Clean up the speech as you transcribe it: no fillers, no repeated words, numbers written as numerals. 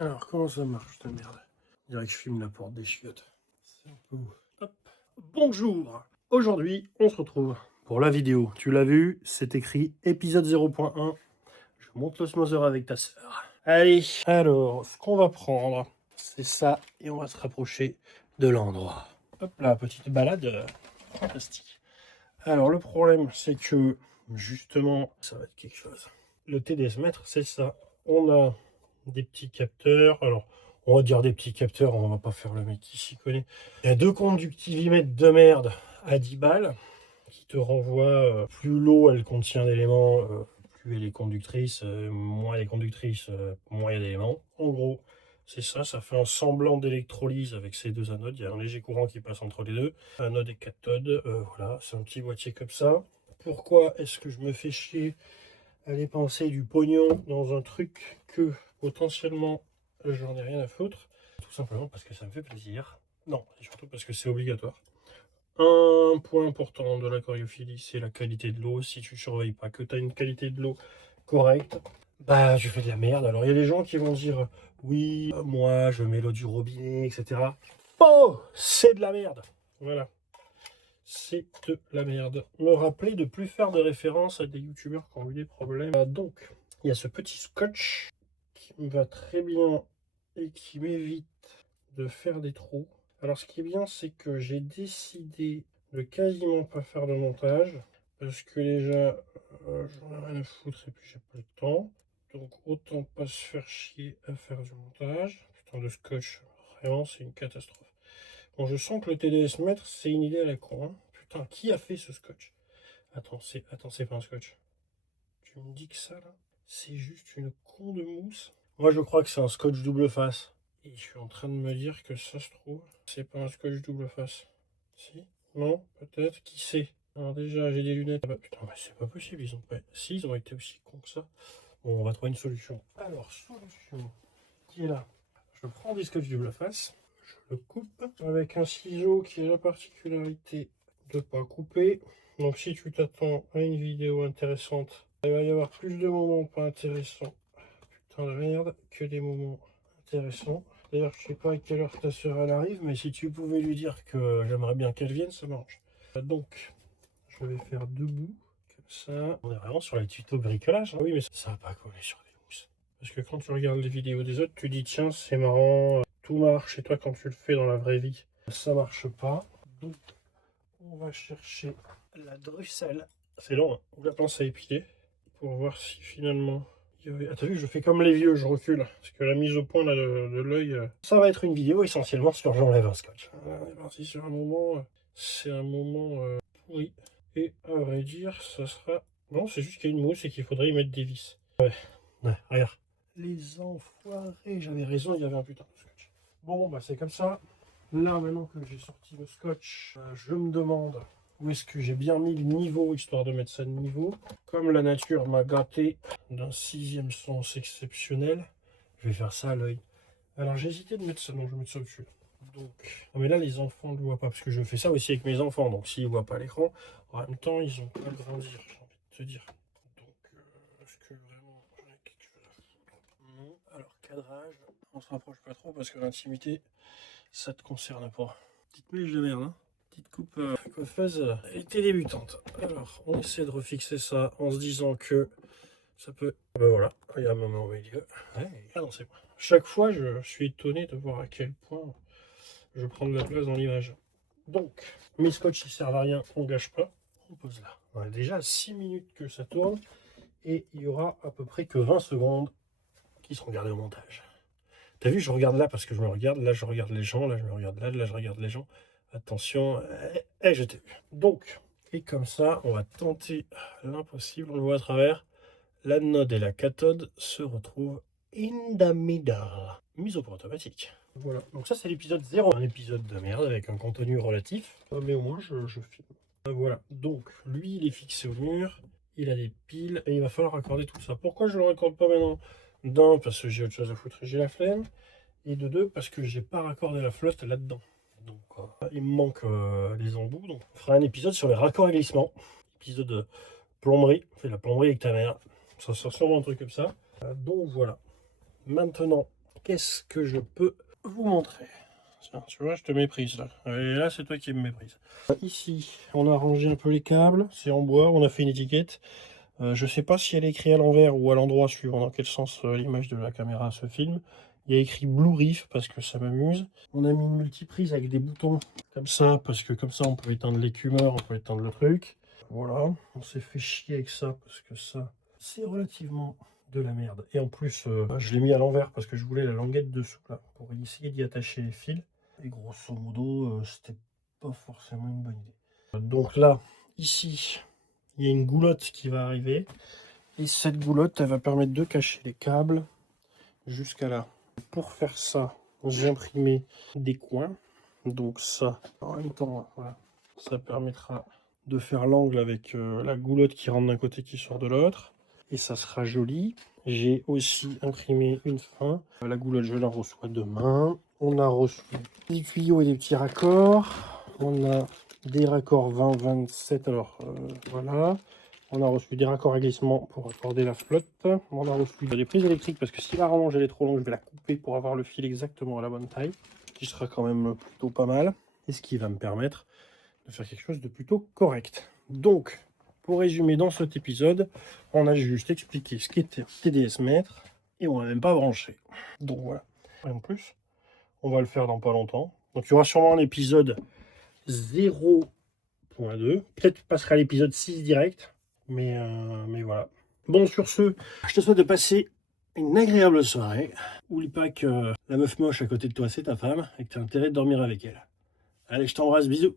Alors, comment ça marche, ta merde? On dirait que je filme la porte des chiottes. C'est un peu... Hop. Bonjour. Aujourd'hui, on se retrouve pour la vidéo. Tu l'as vu, c'est écrit épisode 0.1. Je monte l'osmoseur avec ta sœur. Allez, alors, ce qu'on va prendre, c'est ça, et on va se rapprocher de l'endroit. Hop là, petite balade fantastique. Alors, le problème, c'est que, justement, ça va être quelque chose. Le TDS mètre, c'est ça. On a des petits capteurs. Alors, on va dire des petits capteurs, on va pas faire le mec qui s'y connaît. Il y a deux conductivimètres de merde à 10 balles qui te renvoient plus l'eau elle contient d'éléments, plus elle est conductrice, moins elle est conductrice, moins il y a d'éléments. En gros, c'est ça, ça fait un semblant d'électrolyse avec ces deux anodes. Il y a un léger courant qui passe entre les deux, anode et cathode. Voilà, c'est un petit boîtier comme ça. Pourquoi est-ce que je me fais chier à dépenser du pognon dans un truc que potentiellement j'en ai rien à foutre? Tout simplement parce que ça me fait plaisir. Non, et surtout parce que c'est obligatoire. Un point important de l'aquariophilie, c'est la qualité de l'eau. Si tu surveilles pas que tu as une qualité de l'eau correcte, bah tu fais de la merde. Alors il y a des gens qui vont dire oui, moi je mets l'eau du robinet, etc. Oh, c'est de la merde. Voilà. C'est de la merde. Me rappeler de plus faire de référence à des youtubeurs qui ont eu des problèmes. Donc, il y a ce petit scotch qui me va très bien et qui m'évite de faire des trous. Alors, ce qui est bien, c'est que j'ai décidé de quasiment pas faire de montage parce que déjà, j'en ai rien à foutre et puis j'ai pas le temps. Donc, autant pas se faire chier à faire du montage. Putain, de scotch, vraiment, c'est une catastrophe. Bon, je sens que le TDS mètre, c'est une idée à la con. Hein. Putain, qui a fait ce scotch? Attends, c'est pas un scotch. Tu me dis que ça, là, c'est juste une con de mousse? Moi, je crois que c'est un scotch double face. Et je suis en train de me dire que ça se trouve, c'est pas un scotch double face. Si? Non? Peut-être? Qui sait? Alors déjà, j'ai des lunettes. Ah bah putain, bah, c'est pas possible, ils ont pas... Si, ils ont été aussi cons que ça. Bon, on va trouver une solution. Alors, solution qui est là. Je prends des scotch double face. Je le coupe avec un ciseau qui a la particularité de ne pas couper. Donc si tu t'attends à une vidéo intéressante, il va y avoir plus de moments pas intéressants, putain de merde, que des moments intéressants. D'ailleurs, je sais pas à quelle heure ta soeur elle arrive, mais si tu pouvais lui dire que j'aimerais bien qu'elle vienne, ça marche. Donc, je vais faire debout, comme ça. On est vraiment sur les tutos bricolage. Hein. Oui, mais ça va pas coller sur des mousses. Parce que quand tu regardes les vidéos des autres, tu dis tiens, c'est marrant, tout marche, et toi quand tu le fais dans la vraie vie, ça marche pas. Donc on va chercher la Drussel. C'est long, hein, ou la pince à épiler, pour voir si finalement il y avait... Ah t'as vu, je fais comme les vieux, je recule, parce que la mise au point là, de l'œil... Ça va être une vidéo essentiellement sur j'enlève un scotch. On est parti sur un moment, c'est un moment pourri. Et à vrai dire, ça sera... Non, c'est juste qu'il y a une mousse et qu'il faudrait y mettre des vis. Ouais, regarde. Les enfoirés, j'avais raison, il y avait un putain de scotch. Bon, bah c'est comme ça. Là, maintenant que j'ai sorti le scotch, je me demande où est-ce que j'ai bien mis le niveau, histoire de mettre ça de niveau. Comme la nature m'a gâté d'un 6e sens exceptionnel, je vais faire ça à l'œil. Alors j'ai hésité de mettre ça, non, je vais mettre ça au-dessus. Donc, non, mais là les enfants ne le voient pas, parce que je fais ça aussi avec mes enfants, donc s'ils ne voient pas l'écran, en même temps ils ont pas à grandir, j'ai envie de te dire. Donc, est-ce que vraiment j'en ai quelque chose à foutre? Non. Alors, cadrage, on se rapproche pas trop parce que l'intimité, ça te concerne pas. Petite mèche de merde, hein. Petite coupe coiffeuse, elle était débutante. Alors, on essaie de refixer ça en se disant que ça peut... Ben voilà, il y a un moment au milieu. Ouais. Ah non, c'est pas. Chaque fois, je suis étonné de voir à quel point je prends de la place dans l'image. Donc, mes scotch ils servent à rien, on gâche pas. On pose là. On a déjà 6 minutes que ça tourne et il y aura à peu près que 20 secondes qui seront gardées au montage. T'as vu, je regarde là parce que je me regarde, là je regarde les gens, là je me regarde là je regarde les gens. Attention, je t'ai vu. Donc, et comme ça, on va tenter l'impossible, on le voit à travers. L'anode et la cathode se retrouvent in the middle. Mise au point automatique. Voilà, donc ça c'est l'épisode 0. Un épisode de merde avec un contenu relatif. Mais au moins je filme. Voilà, donc lui il est fixé au mur. Il a des piles et il va falloir raccorder tout ça. Pourquoi je ne le raccorde pas maintenant? D'un, parce que j'ai autre chose à foutre et j'ai la flemme. Et de deux, parce que j'ai pas raccordé la flotte là-dedans. Donc il me manque les embouts. Donc on fera un épisode sur les raccords et glissements. Épisode plomberie. On fait la plomberie avec ta mère. Ça sera sûrement un truc comme ça. Donc voilà. Maintenant qu'est-ce que je peux vous montrer? Tiens, tu vois, je te méprise là. Et là, c'est toi qui me méprises. Ici, on a rangé un peu les câbles. C'est en bois, on a fait une étiquette. Je sais pas si elle est écrite à l'envers ou à l'endroit suivant dans quel sens l'image de la caméra se filme. Il y a écrit Blue Reef parce que ça m'amuse. On a mis une multiprise avec des boutons comme ça parce que comme ça on peut éteindre l'écumeur, on peut éteindre le truc. Voilà, on s'est fait chier avec ça parce que ça c'est relativement de la merde. Et en plus je l'ai mis à l'envers parce que je voulais la languette dessous là pour essayer d'y attacher les fils. Et grosso modo c'était pas forcément une bonne idée. Donc là, ici, il y a une goulotte qui va arriver. Et cette goulotte, elle va permettre de cacher les câbles jusqu'à là. Pour faire ça, j'ai imprimé des coins. Donc ça, en même temps, voilà, ça permettra de faire l'angle avec la goulotte qui rentre d'un côté qui sort de l'autre. Et ça sera joli. J'ai aussi imprimé une fin. La goulotte, je la reçois demain. On a reçu des tuyaux et des petits raccords. On a des raccords 20-27. Alors voilà. On a reçu des raccords à glissement pour accorder la flotte. On a reçu des prises électriques parce que si la rallonge elle est trop longue, je vais la couper pour avoir le fil exactement à la bonne taille, qui sera quand même plutôt pas mal. Et ce qui va me permettre de faire quelque chose de plutôt correct. Donc, pour résumer dans cet épisode, on a juste expliqué ce qu'était un TDS mètre et on n'a même pas branché. Donc voilà. Et en plus, on va le faire dans pas longtemps. Donc il y aura sûrement un épisode 0.2. Peut-être passera à l'épisode 6 direct. Mais voilà. Bon, sur ce, je te souhaite de passer une agréable soirée. Oublie pas que la meuf moche à côté de toi, c'est ta femme et que tu as intérêt de dormir avec elle. Allez, je t'embrasse, bisous.